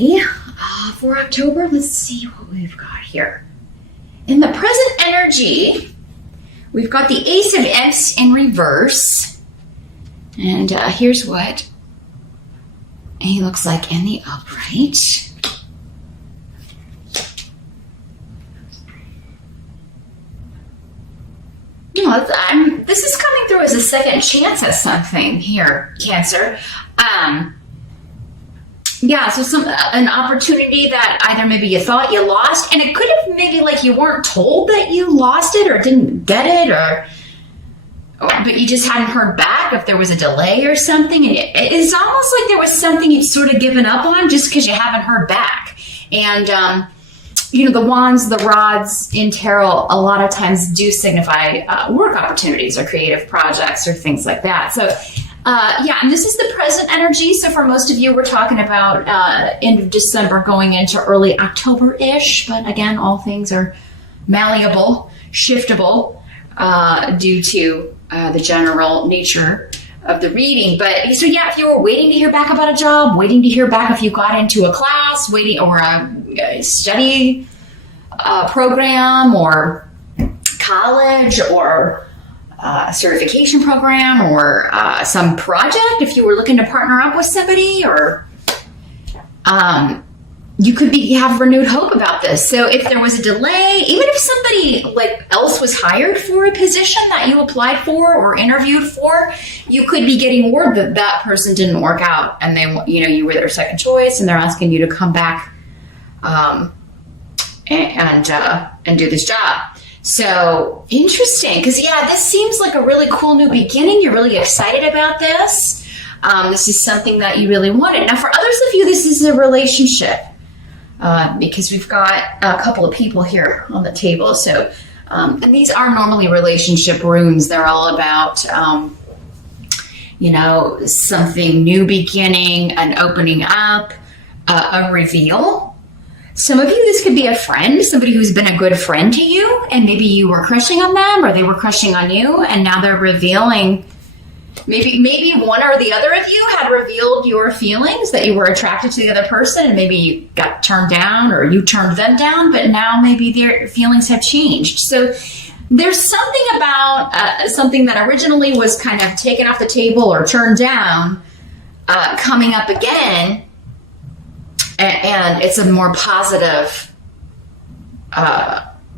Okay, for October, let's see what we've got here. In the present energy, we've got the Ace of Wands in reverse. And here's what he looks like in the upright. This is coming through as a second chance at something here, Cancer. So an opportunity that either maybe you thought you lost, and it could have maybe like you weren't told that you lost it or didn't get it, but you just hadn't heard back if there was a delay or something. And it's almost like there was something you've sort of given up on just because you haven't heard back. And the wands, the rods in tarot a lot of times do signify work opportunities or creative projects or things like that. So and this is the present energy. So for most of you, we're talking about end of December going into early October-ish. But again, all things are malleable, shiftable due to the general nature of the reading. But so if you were waiting to hear back about a job, waiting to hear back if you got into a class, waiting or a study program or college or certification program or some project, if you were looking to partner up with somebody, or you could have renewed hope about this. So if there was a delay, even if somebody else was hired for a position that you applied for or interviewed for, you could be getting word that that person didn't work out and you were their second choice and they're asking you to come back and do this job. So interesting, because this seems like a really cool new beginning. You're really excited about this. This is something that you really wanted. Now, for others of you, this is a relationship because we've got a couple of people here on the table. So, and these are normally relationship runes. They're all about, something new beginning, an opening up, a reveal. Some of you, this could be a friend, somebody who's been a good friend to you, and maybe you were crushing on them or they were crushing on you, and now they're revealing. Maybe one or the other of you had revealed your feelings, that you were attracted to the other person, and maybe you got turned down or you turned them down, but now maybe their feelings have changed. So there's something about something that originally was kind of taken off the table or turned down coming up again. And it's a more positive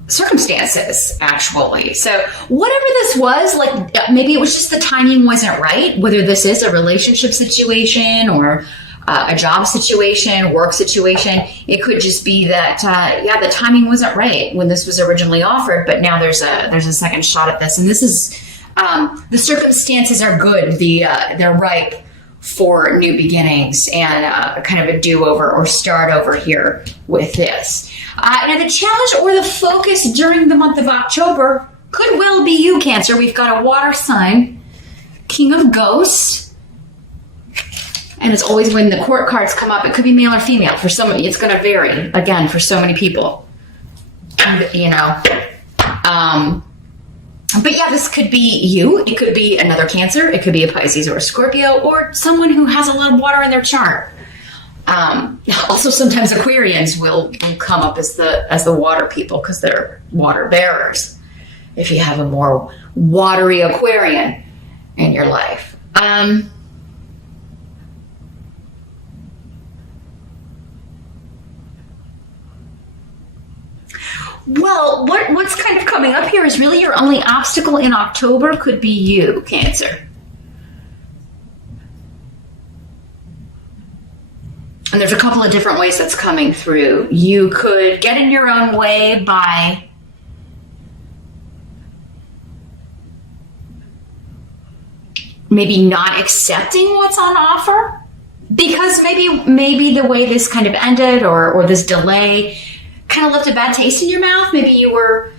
circumstances, actually. So whatever this was, maybe it was just the timing wasn't right, whether this is a relationship situation or a job situation, work situation. It could just be that, the timing wasn't right when this was originally offered, but now there's a second shot at this. And this is, the circumstances are good. They're ripe for new beginnings and kind of a do-over or start over here with this. Now the challenge or the focus during the month of October could well be you, Cancer. We've got a water sign, King of Ghosts. And it's always when the court cards come up, it could be male or female. For some of you, it's going to vary, again, for so many people. But this could be you. It could be another Cancer. It could be a Pisces or a Scorpio or someone who has a lot of water in their chart. Also, sometimes Aquarians will come up as the water people because they're water bearers. If you have a more watery Aquarian in your life. Well, what's kind of coming up here is really your only obstacle in October could be you, Cancer. And there's a couple of different ways that's coming through. You could get in your own way by maybe not accepting what's on offer, because maybe the way this kind of ended or this delay kind of left a bad taste in your mouth. Maybe you were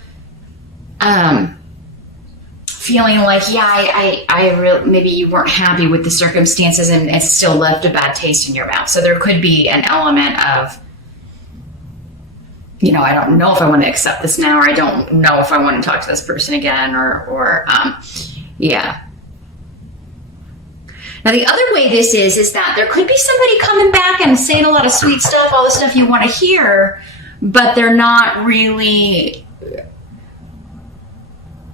feeling like, maybe you weren't happy with the circumstances and it still left a bad taste in your mouth. So there could be an element of, I don't know if I want to accept this now, or I don't know if I want to talk to this person again, or. Now, the other way this is that there could be somebody coming back and saying a lot of sweet stuff, all the stuff you want to hear, but they're not really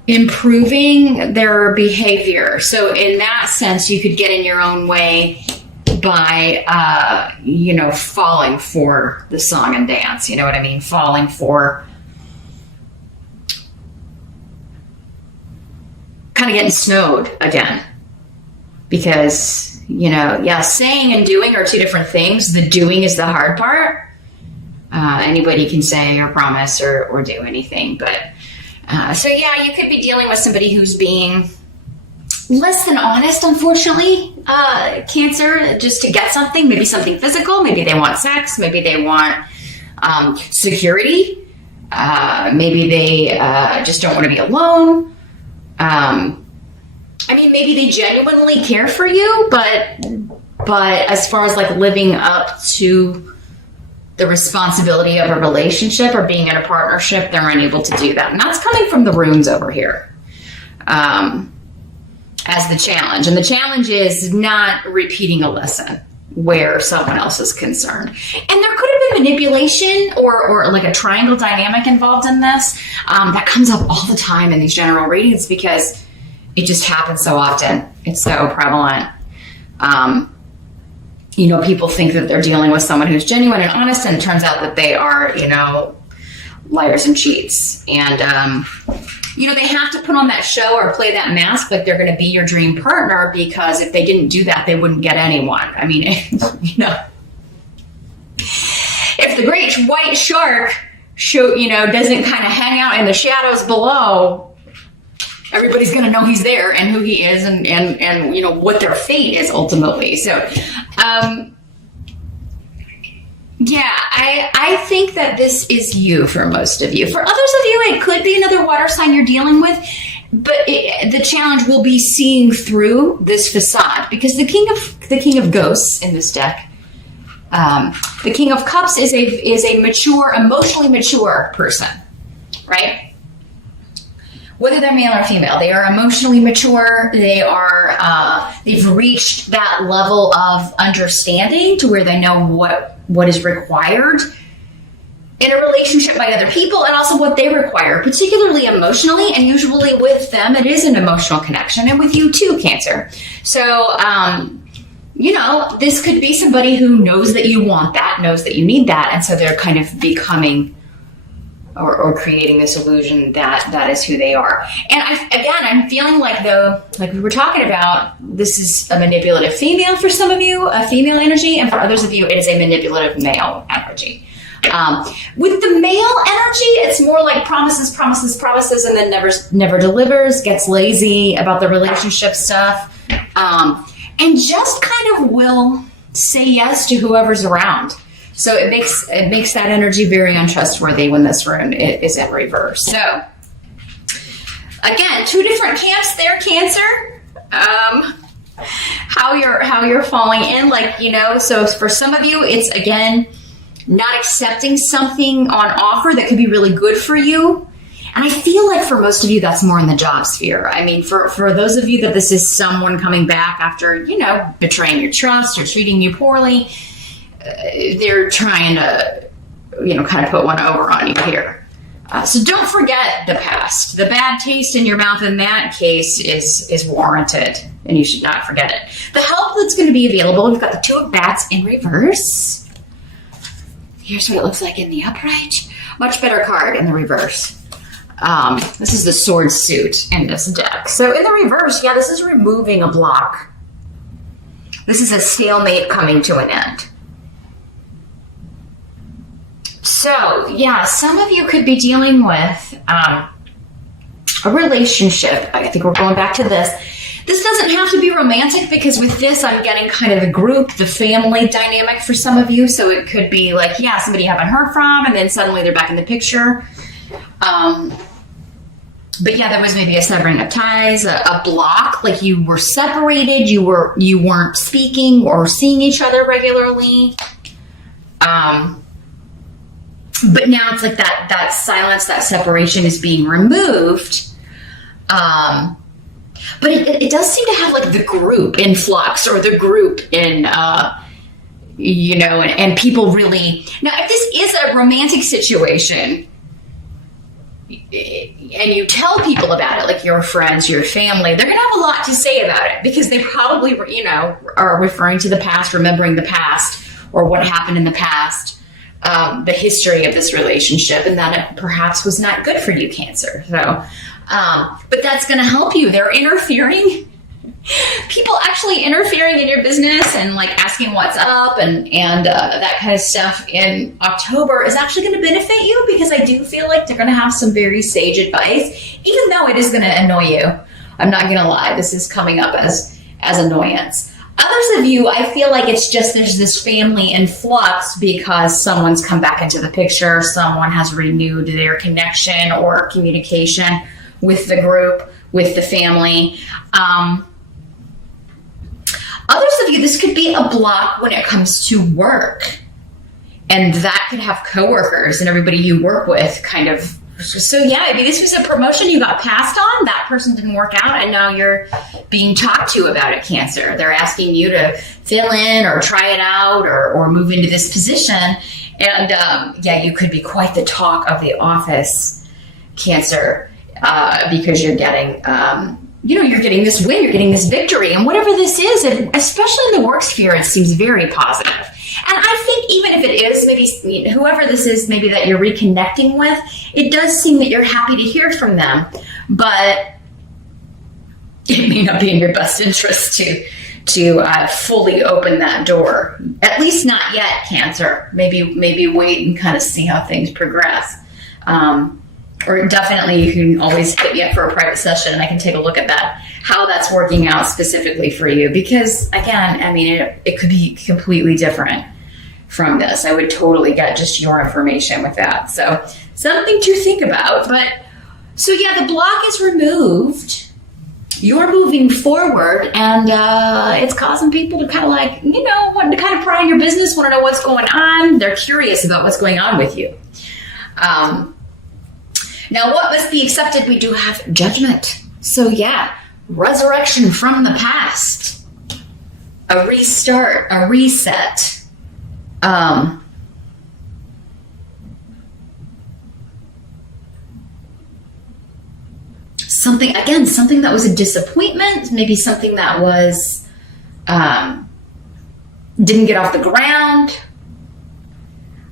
improving their behavior. So in that sense, you could get in your own way by, falling for the song and dance. You know what I mean? Falling for kind of getting snowed again. Because, saying and doing are two different things. The doing is the hard part. Anybody can say or promise or do anything. But, you could be dealing with somebody who's being less than honest, unfortunately, Cancer, just to get something, maybe something physical. Maybe they want sex. Maybe they want security. Maybe they just don't want to be alone. Maybe they genuinely care for you, but as far as like living up to the responsibility of a relationship or being in a partnership, they're unable to do that. And that's coming from the runes over here as the challenge. And the challenge is not repeating a lesson where someone else is concerned. And there could have been manipulation or like a triangle dynamic involved in this that comes up all the time in these general readings because it just happens so often. It's so prevalent. People think that they're dealing with someone who's genuine and honest, and it turns out that they are, liars and cheats. And, they have to put on that show or play that mask like they're going to be your dream partner, because if they didn't do that, they wouldn't get anyone. I mean, if the great white shark doesn't kind of hang out in the shadows below, everybody's going to know he's there and who he is and what their fate is ultimately. So, I think that this is you for most of you. For others of you, it could be another water sign you're dealing with, but the challenge will be seeing through this facade, because the king of ghosts in this deck, the King of Cups is a mature, emotionally mature person, right? Whether they're male or female, they are emotionally mature. They've reached that level of understanding to where they know what is required in a relationship by other people, and also what they require, particularly emotionally. And usually with them, it is an emotional connection, and with you too, Cancer. So, this could be somebody who knows that you want that, knows that you need that, and so they're kind of becoming or creating this illusion that is who they are. And I'm feeling like, though, like we were talking about, this is a manipulative female for some of you, a female energy, and for others of you, it is a manipulative male energy. With the male energy, it's more like promises, and then never delivers, gets lazy about the relationship stuff, and just kind of will say yes to whoever's around. So it makes that energy very untrustworthy when this rune is in reverse. So again, two different camps there, Cancer. How you're falling in, so for some of you, it's again not accepting something on offer that could be really good for you. And I feel like for most of you, that's more in the job sphere. I mean, for those of you that this is someone coming back after, betraying your trust or treating you poorly, they're trying to, kind of put one over on you here. So don't forget the past. The bad taste in your mouth in that case is warranted, and you should not forget it. The help that's going to be available, we've got the Two of Bats in reverse. Here's what it looks like in the upright. Much better card in the reverse. This is the Sword suit in this deck. So in the reverse, this is removing a block. This is a stalemate coming to an end. So, some of you could be dealing with a relationship. I think we're going back to this. This doesn't have to be romantic, because with this, I'm getting kind of the group, the family dynamic for some of you. So it could be like, somebody you haven't heard from, and then suddenly they're back in the picture. But there was maybe a severing of ties, a block, like you were separated, you weren't speaking or seeing each other regularly. But now it's like that silence, that separation is being removed. But it does seem to have like the group in flux, or the group in, and people really. Now, if this is a romantic situation, and you tell people about it, like your friends, your family, they're going to have a lot to say about it, because they probably, are referring to the past, remembering the past, or what happened in the past, the history of this relationship, and that it perhaps was not good for you, Cancer. So, but that's going to help you. They're interfering. People actually interfering in your business and like asking what's up and that kind of stuff in October is actually going to benefit you, because I do feel like they're going to have some very sage advice, even though it is going to annoy you. I'm not going to lie. This is coming up as annoyance. Others of you, I feel like it's just there's this family in flux because someone's come back into the picture. Someone has renewed their connection or communication with the group, with the family. Others of you, this could be a block when it comes to work. And that could have coworkers and everybody you work with kind of. So yeah, I mean, this was a promotion you got passed on. That person didn't work out, and now you're being talked to about it, Cancer. They're asking you to fill in or try it out or move into this position. And you could be quite the talk of the office, Cancer, because you're getting... you're getting this win, you're getting this victory, and whatever this is, and especially in the work sphere, it seems very positive. And I think even if it is maybe whoever this is, maybe that you're reconnecting with, it does seem that you're happy to hear from them, but it may not be in your best interest to fully open that door. At least not yet, Cancer. Maybe wait and kind of see how things progress. Or definitely you can always hit me up for a private session and I can take a look at that, how that's working out specifically for you. Because again, I mean, it could be completely different from this. I would totally get just your information with that. So something to think about. But so yeah, the block is removed. You're moving forward, and it's causing people to kind of like, want to kind of pry in your business, want to know what's going on. They're curious about what's going on with you. Now, what must be accepted? We do have Judgment. So yeah, resurrection from the past, a restart, a reset. Something that was a disappointment, maybe something that was, didn't get off the ground.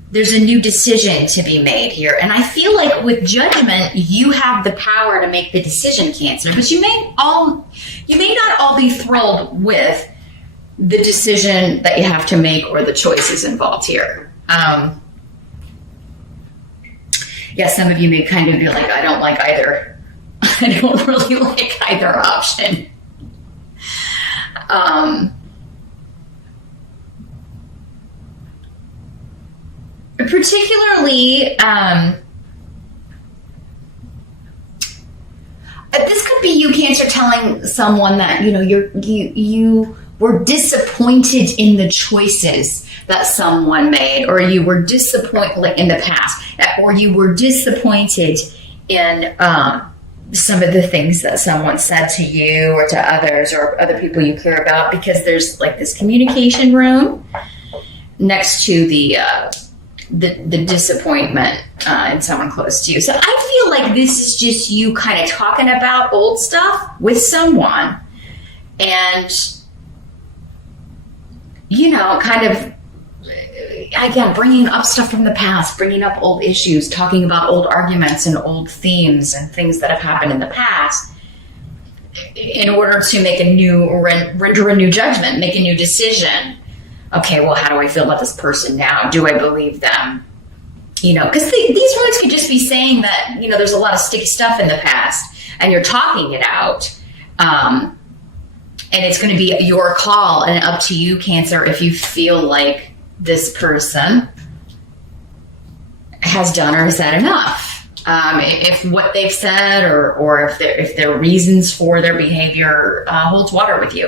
There's a new decision to be made here. And I feel like with Judgment, you have the power to make the decision, Cancer, but you may not all be thrilled with the decision that you have to make or the choices involved here. Some of you may kind of be like, I don't like either. I don't really like either option. Particularly, this could be you, Cancer, telling someone that you were disappointed in the choices that someone made, or you were disappointed, like in the past, or you were disappointed in some of the things that someone said to you or to others or other people you care about, because there's like this communication room next to the disappointment in someone close to you. So I feel like this is just you kind of talking about old stuff with someone and, kind of, again, bringing up stuff from the past, bringing up old issues, talking about old arguments and old themes and things that have happened in the past in order to make render a new judgment, make a new decision. Okay, well, how do I feel about this person now? Do I believe them? Because these words could just be saying that, there's a lot of sticky stuff in the past and you're talking it out. And it's going to be your call and up to you, Cancer, if you feel like this person has done or said enough. If what they've said or if their reasons for their behavior holds water with you.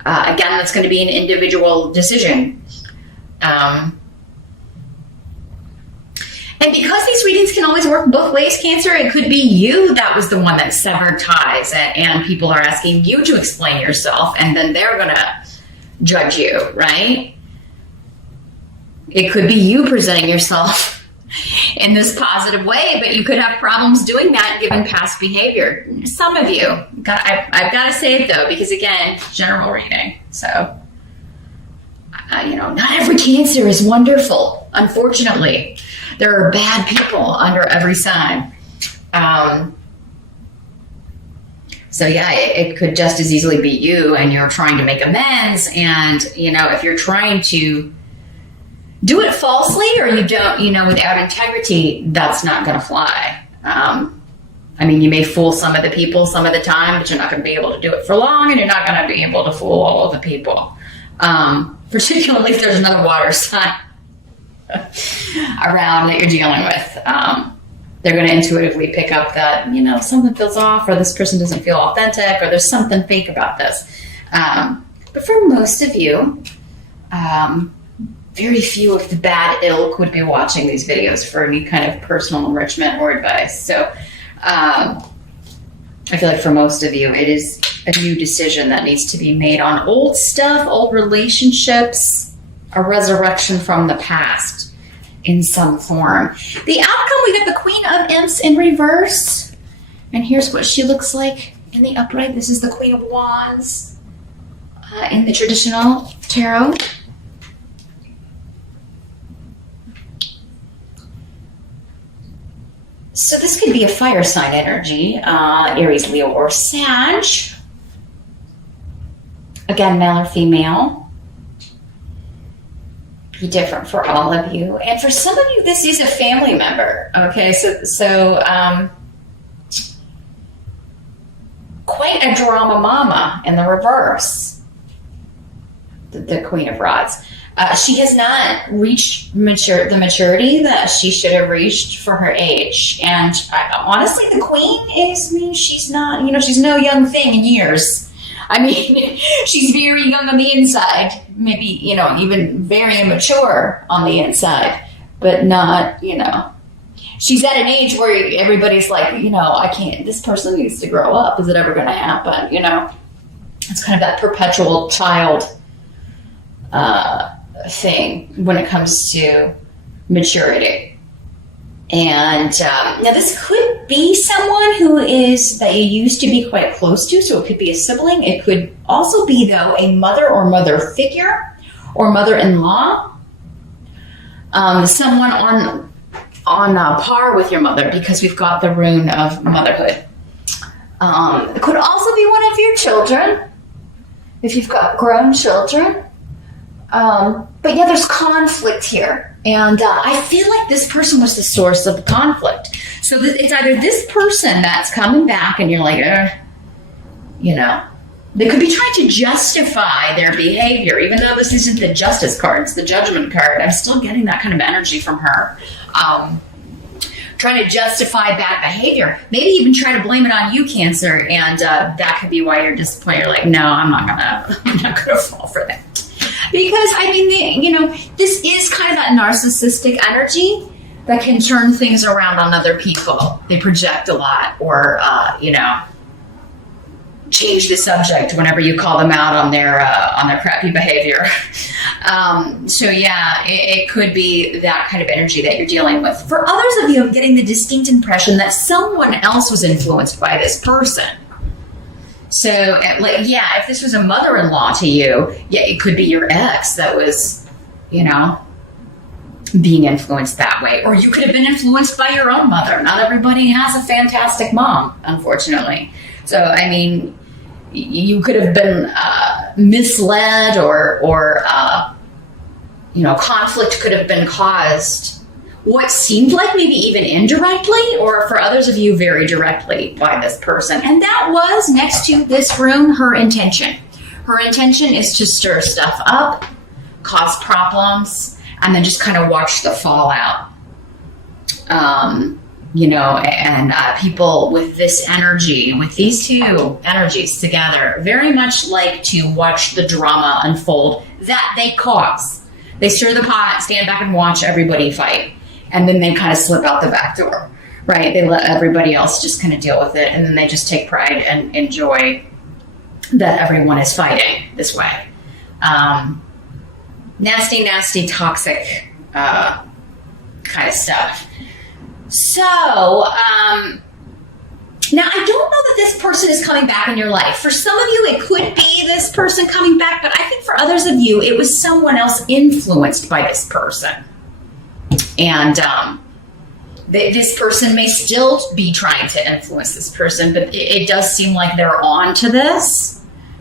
Again, that's going to be an individual decision. And because these readings can always work both ways, Cancer, it could be you that was the one that severed ties, and people are asking you to explain yourself, and then they're going to judge you, right? It could be you presenting yourself in this positive way, but you could have problems doing that given past behavior. Some of you, I've got to say it though, because again, general reading. So, not every Cancer is wonderful. Unfortunately, there are bad people under every sign. So yeah, it could just as easily be you, and you're trying to make amends. And, if you're trying to do it falsely, or you don't, without integrity, that's not going to fly. You may fool some of the people some of the time, but you're not going to be able to do it for long, and you're not going to be able to fool all of the people. Particularly if there's another water sign around that you're dealing with. They're going to intuitively pick up that, something feels off, or this person doesn't feel authentic, or there's something fake about this. But for most of you, very few of the bad ilk would be watching these videos for any kind of personal enrichment or advice. So I feel like for most of you, it is a new decision that needs to be made on old stuff, old relationships, a resurrection from the past in some form. The outcome, we got the Queen of Imps in reverse. And here's what she looks like in the upright. This is the Queen of Wands in the traditional tarot. So this could be a fire sign energy, Aries, Leo, or Sag. Again, male or female. Be different for all of you. And for some of you, this is a family member. Okay, so quite a drama mama in the reverse. The Queen of Rods. She has not reached the maturity that she should have reached for her age. And honestly, the Queen she's not, she's no young thing in years. She's very young on the inside, maybe, even very immature on the inside, but not, she's at an age where everybody's like, I can't, this person needs to grow up. Is it ever going to happen? It's kind of that perpetual child thing when it comes to maturity. And now this could be someone that you used to be quite close to, so it could be a sibling. It could also be, though, a mother or mother figure or mother-in-law, someone on par with your mother, because we've got the rune of motherhood. It could also be one of your children, if you've got grown children. But yeah, there's conflict here. And I feel like this person was the source of the conflict. So it's either this person that's coming back and you're like, they could be trying to justify their behavior, even though this isn't the justice card, it's the judgment card. I'm still getting that kind of energy from her. Trying to justify bad behavior. Maybe even try to blame it on you, Cancer. And that could be why you're disappointed. You're like, no, I'm not gonna fall for that. Because, this is kind of that narcissistic energy that can turn things around on other people. They project a lot, or, change the subject whenever you call them out on their crappy behavior. It could be that kind of energy that you're dealing with. For others of you, I'm getting the distinct impression that someone else was influenced by this person. So, if this was a mother-in-law to you, it could be your ex that was, being influenced that way. Or you could have been influenced by your own mother. Not everybody has a fantastic mom, unfortunately. So, you could have been misled, or conflict could have been caused, what seemed like maybe even indirectly, or for others of you, very directly by this person. And that was, next to this rune, her intention. Her intention is to stir stuff up, cause problems, and then just kind of watch the fallout. People with this energy, with these two energies together, very much like to watch the drama unfold that they cause. They stir the pot, stand back and watch everybody fight. and then they kind of slip out the back door, right? They let everybody else just kind of deal with it, and then they just take pride and enjoy that everyone is fighting this way. Nasty, nasty, toxic kind of stuff. So, now I don't know that this person is coming back in your life. For some of you, it could be this person coming back, but I think for others of you, it was someone else influenced by this person. And this person may still be trying to influence this person, but it does seem like they're on to this.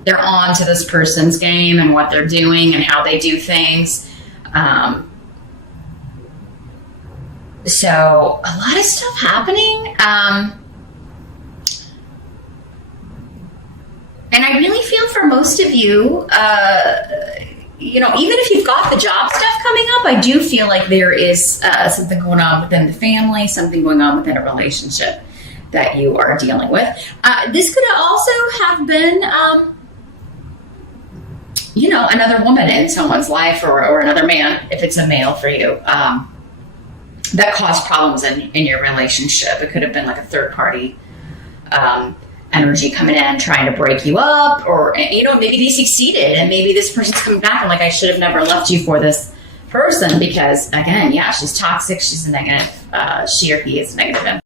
They're on to this person's game and what they're doing and how they do things. So a lot of stuff happening. And I really feel for most of you, you know, even if you've got the job stuff coming up, I do feel like there is something going on within the family, something going on within a relationship that you are dealing with. This could also have been, you know, another woman in someone's life, or another man, if it's a male for you, that caused problems in your relationship. It could have been like a third party energy coming in, trying to break you up, or, you know, maybe they succeeded and maybe this person's coming back and like, I should have never left you for this person because, again, yeah, she's toxic, she's a negative, she or he is a negative